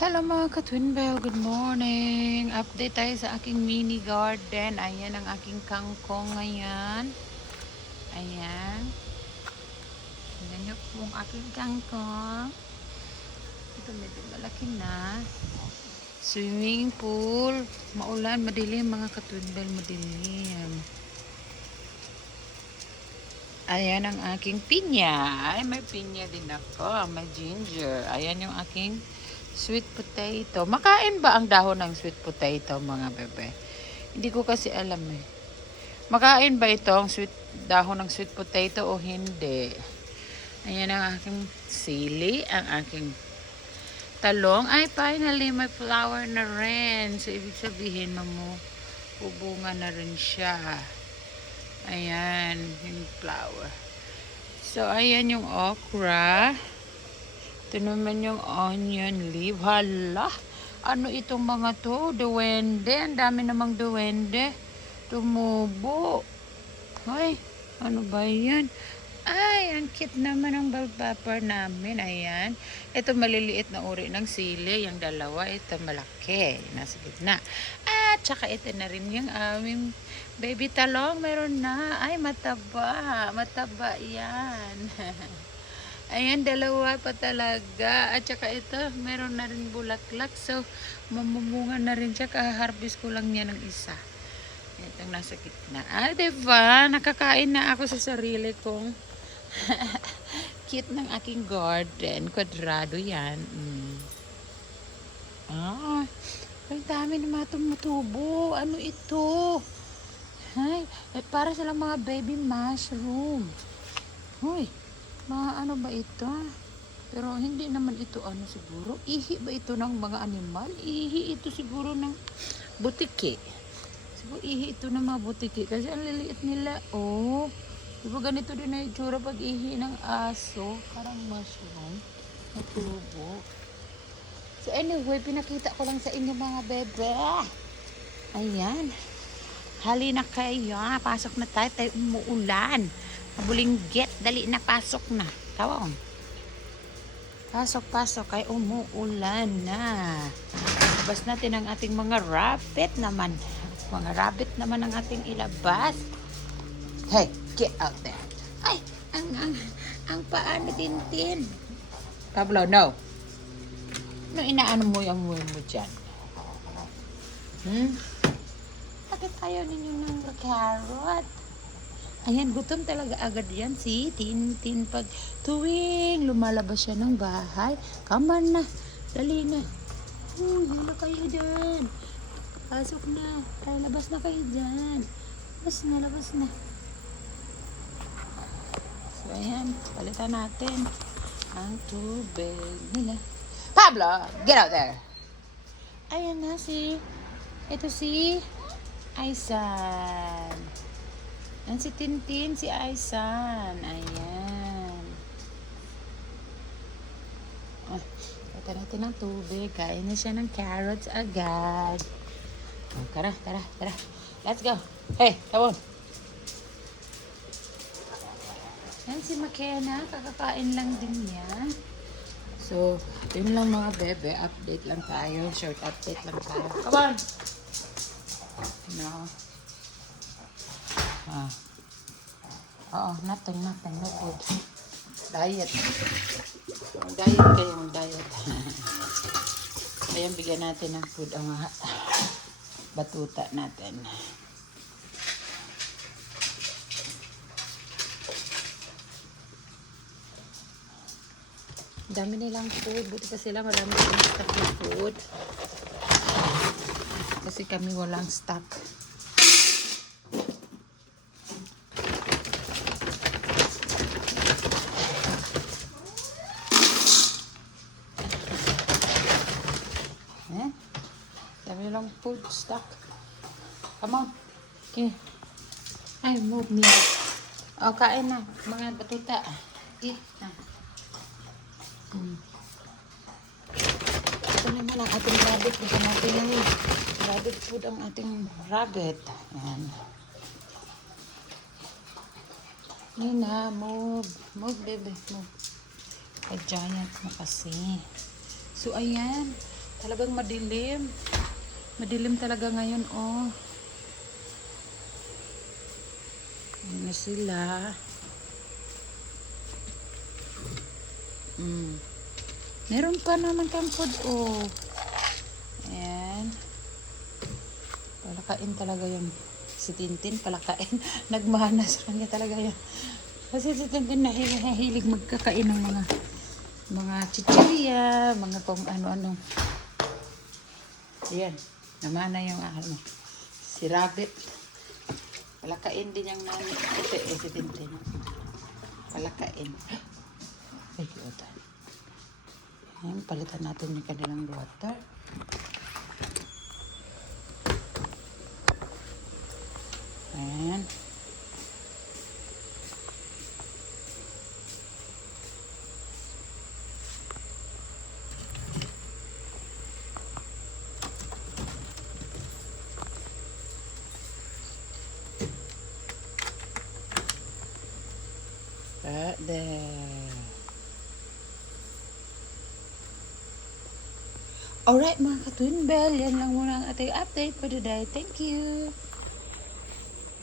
Hello mga ka-Twin Bell, good morning. Update tayo sa aking mini garden. Ayan ang aking kangkong ngayon. Ayan. Tingnan nyo po ang aking kangkong. Ito medyo malaki na. Swimming pool. Maulan, madilim mga ka-Twin Bell, madilim. Ayan ang aking pinya. Ay, may pinya din ako. May ginger. Ayan yung aking sweet potato. Makain ba ang dahon ng sweet potato, mga bebe? Hindi ko kasi alam eh. Makain ba ito ang dahon ng sweet potato o hindi? Ayan ang aking sili, ang aking talong. Ay, finally, may flower na rin. So, ibig sabihin, bubunga na rin siya. Ayan, yung flower. So, ayan yung okra. Ito naman yung onion leaf. Hala! Ano itong mga to? Duwende. Ang dami namang duwende. Tumubo. Ay, ano ba yan? Ay, ang cute naman ang bell pepper namin. Ayan. Ito maliliit na uri ng sili. Yung dalawa, ito malaki. Nasa gitna. At saka ito na rin yung aming baby talong. Meron na. Ay, mataba. Mataba yan. Ayan, dalawa pa talaga. At saka ito, meron na rin bulaklak. So, mamumunga na rin siya. Kaharvest ko lang niya ng isa. Itong nasa gitna. Ah, diba? Nakakain na ako sa sarili kong cute ng aking garden. Kwadrado yan. Ah, ang dami na mga tumutubo. Ano ito? Ay, para silang mga baby mushroom. Hoy. Mga ano ba ito? Pero hindi naman ito ano siguro. Ihi ba ito ng mga animal? Ihi ito siguro ng butiki. Siguro ihi ito ng mga butiki. Kasi ang liliit nila. Oh. Diba ganito din na itsura pag ihi ng aso. Parang mushroom. Natubo. So anyway, pinakita ko lang sa inyo mga bebe. Ayan. Halina kayo. Pasok na tayo. Tayo umuulan. Bulinggit, dali na, pasok na. Tawang. Pasok kay umuulan na. Labas natin ang ating mga rabbit naman. Mga rabbit naman ang ating ilabas. Hey, get out there. Ay, ang paa ni Tintin. Pablo, no. No, inaano mo yung muwi mo dyan? Bakit ayaw ninyo ng carrot? Ayan, gutom talaga agad yan si Tintin. Pag tuwing lumalabas siya ng bahay, kaman na, dali na. Hula kayo dyan. Pasok na. Labas na kayo dyan. Labas na. So, ayan, palitan natin ang tubig nila. Pablo, get out there. Ayan na ito si Aisan. Yan si Tintin, si Aisan. Ayan. Pata natin ng tubig. Kain na siya ng carrots agad. Tara. Let's go. Hey, come on. Yan si McKenna. Kakakain lang din niya. So, yun lang mga bebe. Update lang tayo. Short update lang tayo. Come on. No. Nothing, no food. Diet. Diet. Ayan, bigyan natin ng food ang batuta natin. Dami nilang food. Buti pa sila, marami silang stock ng food. Kasi kami walang stock. Dami lang food stock. Come on. Okay. Ay, move me. Kain na. Mga batuta. Eat na. Ito naman ang ating rabbit. Ito natin yung rabbit food ang ating rabbit. Ayan. Nina, move. Move, baby. Move. A giant na kasi. So, ayan. Talagang madilim. Madilim talaga ngayon, oh. Ayan na sila. Meron pa naman kang food, oh. Ayan. Palakain talaga yung si Tintin, palakain. Nagmana sa kanya talaga yan. Kasi si Tintin nahilig magkakain ng mga chichirya, mga kung ano-ano. Ayan, namana yung si Rabbit. Palakain din yung nani. Ito si Tintin. Palakain. Ay, ito. Ayan, palitan natin yung kanilang water. Ayan. Right there. Alright mga ka-Twin Bell, yan lang muna ang ating update for today. Thank you.